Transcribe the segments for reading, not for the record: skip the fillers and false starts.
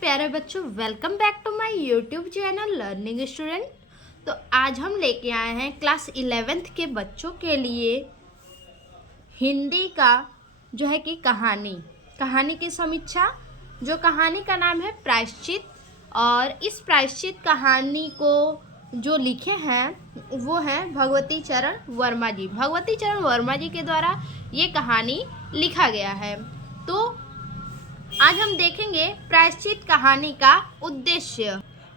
प्यारे बच्चों, welcome back to my YouTube channel learning student. तो आज हम लेके आए हैं क्लास 11th के बच्चों के लिए हिंदी का जो है कि कहानी की समीक्षा। जो कहानी का नाम है प्रायश्चित, और इस प्रायश्चित कहानी को जो लिखे हैं वो हैं भगवती चरण वर्मा जी। भगवती चरण वर्मा जी के द्वारा ये कहानी लिखा गया है। तो आज हम देखेंगे प्रायश्चित कहानी का उद्देश्य।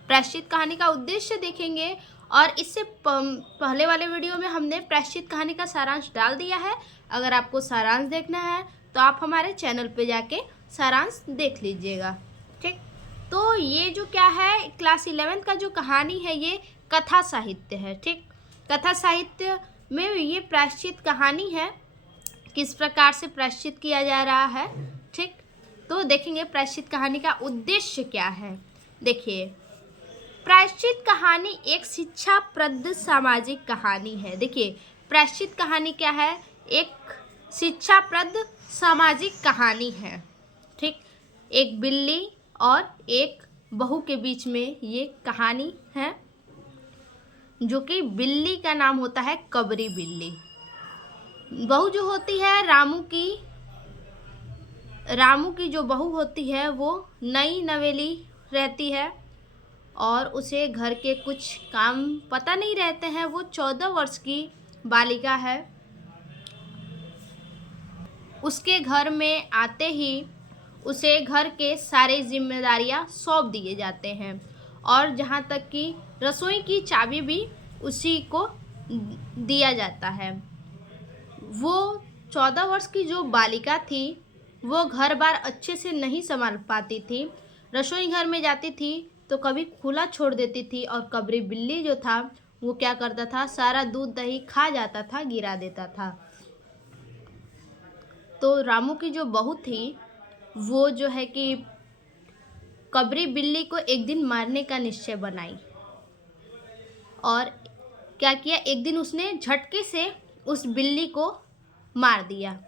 प्रायश्चित कहानी का उद्देश्य देखेंगे, और इससे पहले वाले वीडियो में हमने प्रायश्चित कहानी का सारांश डाल दिया है। अगर आपको सारांश देखना है तो आप हमारे चैनल पे जाके सारांश देख लीजिएगा, ठीक। तो ये जो क्या है, क्लास 11 का जो कहानी है ये कथा साहित्य है, ठीक। कथा साहित्य में ये प्रायश्चित कहानी है, किस प्रकार से प्रायश्चित किया जा रहा है, ठीक। तो देखेंगे प्रायश्चित कहानी का उद्देश्य क्या है। देखिए, प्रायश्चित कहानी एक शिक्षाप्रद सामाजिक कहानी है। देखिए, प्रायश्चित कहानी क्या है, एक शिक्षाप्रद सामाजिक कहानी है, ठीक। एक बिल्ली और एक बहू के बीच में ये कहानी है, जो कि बिल्ली का नाम होता है कबरी बिल्ली। बहू जो होती है रामू की जो बहू होती है वो नई नवेली रहती है, और उसे घर के कुछ काम पता नहीं रहते हैं। वो 14 वर्ष की बालिका है। उसके घर में आते ही उसे घर के सारे जिम्मेदारियां सौंप दिए जाते हैं, और जहाँ तक कि रसोई की चाबी भी उसी को दिया जाता है। वो 14 वर्ष की जो बालिका थी वो घर बार अच्छे से नहीं संभाल पाती थी। रसोई घर में जाती थी तो कभी खुला छोड़ देती थी, और कबरी बिल्ली जो था वो क्या करता था, सारा दूध दही खा जाता था, गिरा देता था। तो रामू की जो बहू थी वो जो है कि कबरी बिल्ली को एक दिन मारने का निश्चय बनाई, और क्या किया, एक दिन उसने झटके से उस बिल्ली को मार दिया।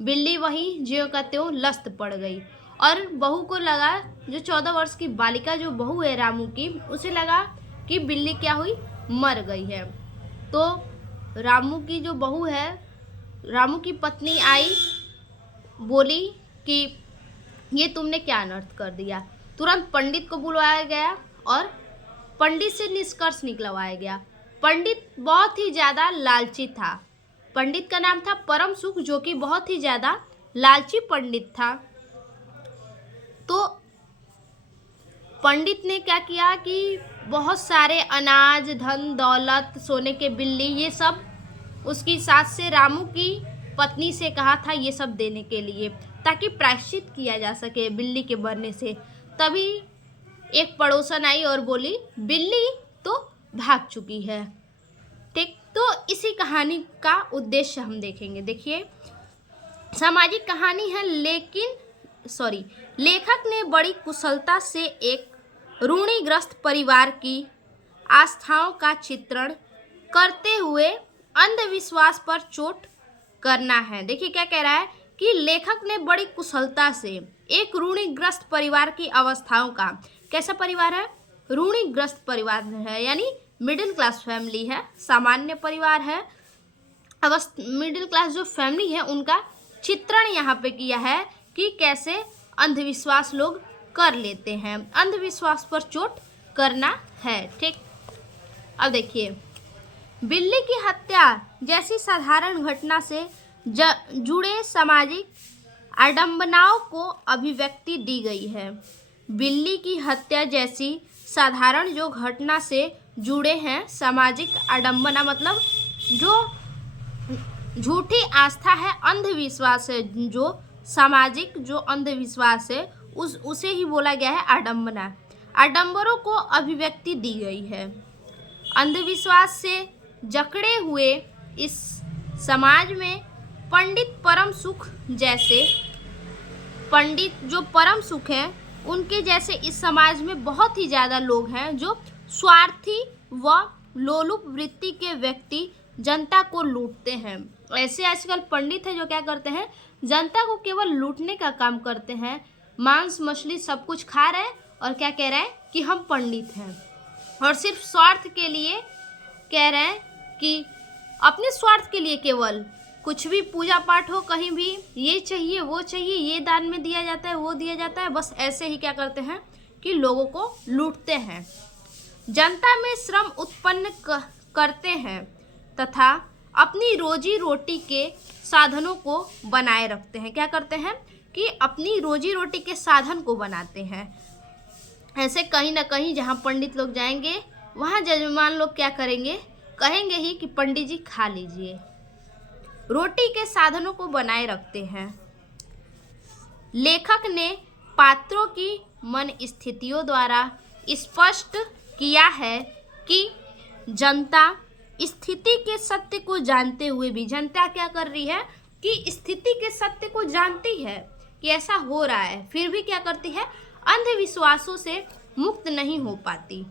बिल्ली वही ज्यों का त्यों लस्त पड़ गई, और बहू को लगा, जो 14 वर्ष की बालिका जो बहू है रामू की, उसे लगा कि बिल्ली क्या हुई, मर गई है। तो रामू की जो बहू है, रामू की पत्नी आई, बोली कि ये तुमने क्या अनर्थ कर दिया। तुरंत पंडित को बुलवाया गया और पंडित से निष्कर्ष निकलवाया गया। पंडित बहुत ही ज़्यादा लालची था। पंडित का नाम था परम सुख, जो कि बहुत ही ज़्यादा लालची पंडित था। तो पंडित ने क्या किया कि बहुत सारे अनाज, धन दौलत, सोने के बिल्ली, ये सब उसकी सास से, रामू की पत्नी से कहा था ये सब देने के लिए, ताकि प्रायश्चित किया जा सके बिल्ली के मरने से। तभी एक पड़ोसन आई और बोली बिल्ली तो भाग चुकी है, ठीक। तो इसी कहानी का उद्देश्य हम देखेंगे। देखिए, सामाजिक कहानी है, लेखक ने बड़ी कुशलता से एक ऋणग्रस्त परिवार की आस्थाओं का चित्रण करते हुए अंधविश्वास पर चोट करना है। देखिए क्या कह रहा है कि लेखक ने बड़ी कुशलता से एक ऋणग्रस्त परिवार की अवस्थाओं का, कैसा परिवार है, ऋणग्रस्त परिवार है, यानी मिडिल क्लास फैमिली है, सामान्य परिवार है, मिडिल क्लास जो फैमिली है उनका चित्रण यहाँ पे किया है कि कैसे अंधविश्वास लोग कर लेते हैं। अंधविश्वास पर चोट करना है, ठीक। अब देखिए, बिल्ली की हत्या जैसी साधारण घटना से जुड़े सामाजिक आडंबनाओं को अभिव्यक्ति दी गई है। बिल्ली की हत्या जैसी साधारण जो घटना से जुड़े हैं सामाजिक आडंबना, मतलब जो झूठी आस्था है, अंधविश्वास है, जो सामाजिक जो अंधविश्वास है उसे ही बोला गया है आडंबना। आडंबरों को अभिव्यक्ति दी गई है। अंधविश्वास से जकड़े हुए इस समाज में पंडित परम सुख हैं, उनके जैसे इस समाज में बहुत ही ज़्यादा लोग हैं जो स्वार्थी व लोलुप वृत्ति के व्यक्ति जनता को लूटते हैं। ऐसे आजकल पंडित हैं जो क्या करते हैं, जनता को केवल लूटने का काम करते हैं। मांस मछली सब कुछ खा रहे हैं और क्या कह रहा है कि हम पंडित हैं, और सिर्फ स्वार्थ के लिए कह रहे हैं कि अपने स्वार्थ के लिए केवल कुछ भी पूजा पाठ हो, कहीं भी ये चाहिए वो चाहिए, ये दान में दिया जाता है वो दिया जाता है, बस ऐसे ही क्या करते हैं कि लोगों को लूटते हैं, जनता में श्रम उत्पन्न करते हैं तथा अपनी रोजी रोटी के साधनों को बनाए रखते हैं। क्या करते हैं कि अपनी रोजी रोटी के साधन को बनाते हैं। ऐसे कहीं ना कहीं जहाँ पंडित लोग जाएंगे वहाँ जजमान लोग क्या करेंगे, कहेंगे ही कि पंडित जी खा लीजिए। रोटी के साधनों को बनाए रखते हैं। लेखक ने पात्रों की मन स्थितियों द्वारा स्पष्ट किया है कि जनता स्थिति के सत्य को जानते हुए भी, जनता क्या कर रही है कि स्थिति के सत्य को जानती है कि ऐसा हो रहा है, फिर भी क्या करती है, अंधविश्वासों से मुक्त नहीं हो पाती।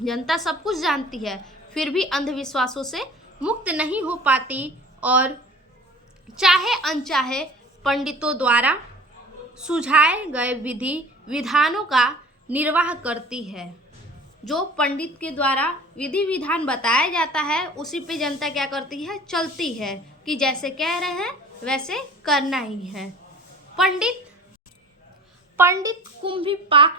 जनता सब कुछ जानती है फिर भी अंधविश्वासों से मुक्त नहीं हो पाती और चाहे अनचाहे पंडितों द्वारा सुझाए गए विधि विधानों का निर्वाह करती है। जो पंडित के द्वारा विधि विधान बताया जाता है उसी पे जनता क्या करती है, चलती है कि जैसे कह रहे हैं वैसे करना ही है। पंडित कुंभिपाक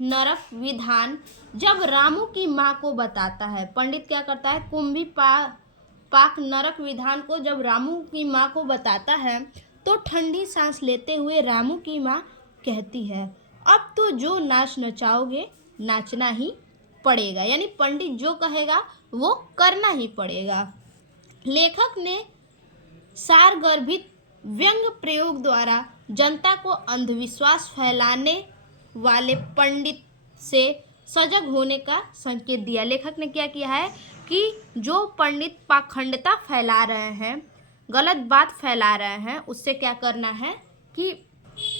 नरक विधान जब रामू की माँ को बताता है, पंडित क्या करता है, कुंभिपाक नरक विधान को जब रामू की माँ को बताता है तो ठंडी सांस लेते हुए रामू की माँ कहती है, अब तो जो नाच नचाओगे नाचना ही पड़ेगा। यानी पंडित जो कहेगा वो करना ही पड़ेगा। लेखक ने सारगर्भित व्यंग प्रयोग द्वारा जनता को अंधविश्वास फैलाने वाले पंडित से सजग होने का संकेत दिया। लेखक ने क्या किया है कि जो पंडित पाखंडता फैला रहे हैं, गलत बात फैला रहे हैं, उससे क्या करना है कि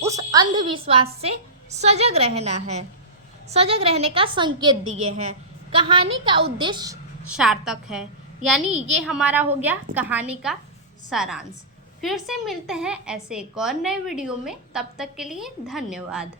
उस अंधविश्वास से सजग रहना है, सजग रहने का संकेत दिए हैं। कहानी का उद्देश्य सार्थक है, यानी ये हमारा हो गया कहानी का सारांश। फिर से मिलते हैं ऐसे एक और नए वीडियो में, तब तक के लिए धन्यवाद।